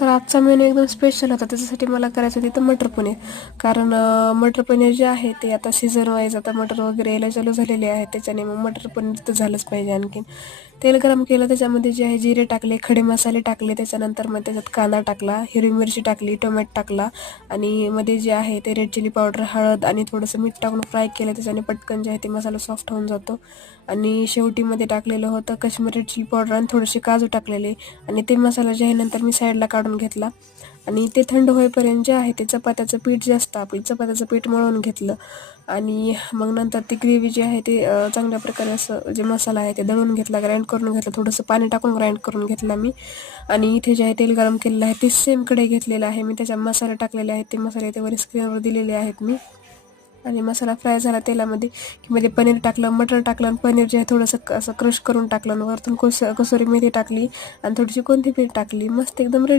तर आजचा मेनू एकदम स्पेशल होता. त्याच्यासाठी मला करायचं होती तर मटर पनीर. कारण मटर पनीर जे आहे ते आता सीझन वाईज आता मटर वगैरे यायला चालू झालेले आहे. त्याच्याने मग मटर पनीर तर झालंच पाहिजे. आणखीन तेल गरम केलं, त्याच्यामध्ये जे आहे जिरे टाकले, खडे मसाले टाकले, त्याच्यानंतर मग त्याच्यात कांदा टाकला, हिरवी मिरची टाकली, टोमॅटो टाकला आणि मध्ये जे आहे ते रेड चिली पावडर, हळद आणि थोडंसं मीठ टाकून फ्राय केलं. त्याच्याने पटकन जे आहे ते मसाला सॉफ्ट होऊन जातो. आणि शेवटी मध्ये टाकलेलं होतं काश्मीरी रेड चिली पावडर आणि थोडेसे काजू टाकलेले. आणि ते मसाला जे आहे नंतर मी साईडला काढून घेतला आणि ते थंड होईपर्यंत जे आहे ते चपात्याचं पीठ जे असतं आपलं चपात्याचं पीठ मळून घेतलं. आणि मग नंतर ती ग्रेव्ही जी आहे ते चांगल्या प्रकारे असं जे मसाला आहे ते दळून घेतला, ग्राइंड करून घेतला, थोडंसं पाणी टाकून ग्राइंड करून घेतला मी. आणि इथे जे आहे तेल गरम केलेलं आहे ते सेम कढई घेतलेलं आहे मी, त्याच्यात मसाले टाकलेले आहेत, ते मसाले ते वर स्क्रीनवर दिलेले आहेत मी. आणि मसाला फ्राय झाला तेलामध्ये की मध्ये पनीर टाकलं, मटर टाकलं आणि पनीर जे आहे थोडंसं असं क्रश करून टाकलं आणि वरतून कसुरी मेथी टाकली आणि थोडीशी कोथिंबीर टाकली. मस्त एकदम रेडी.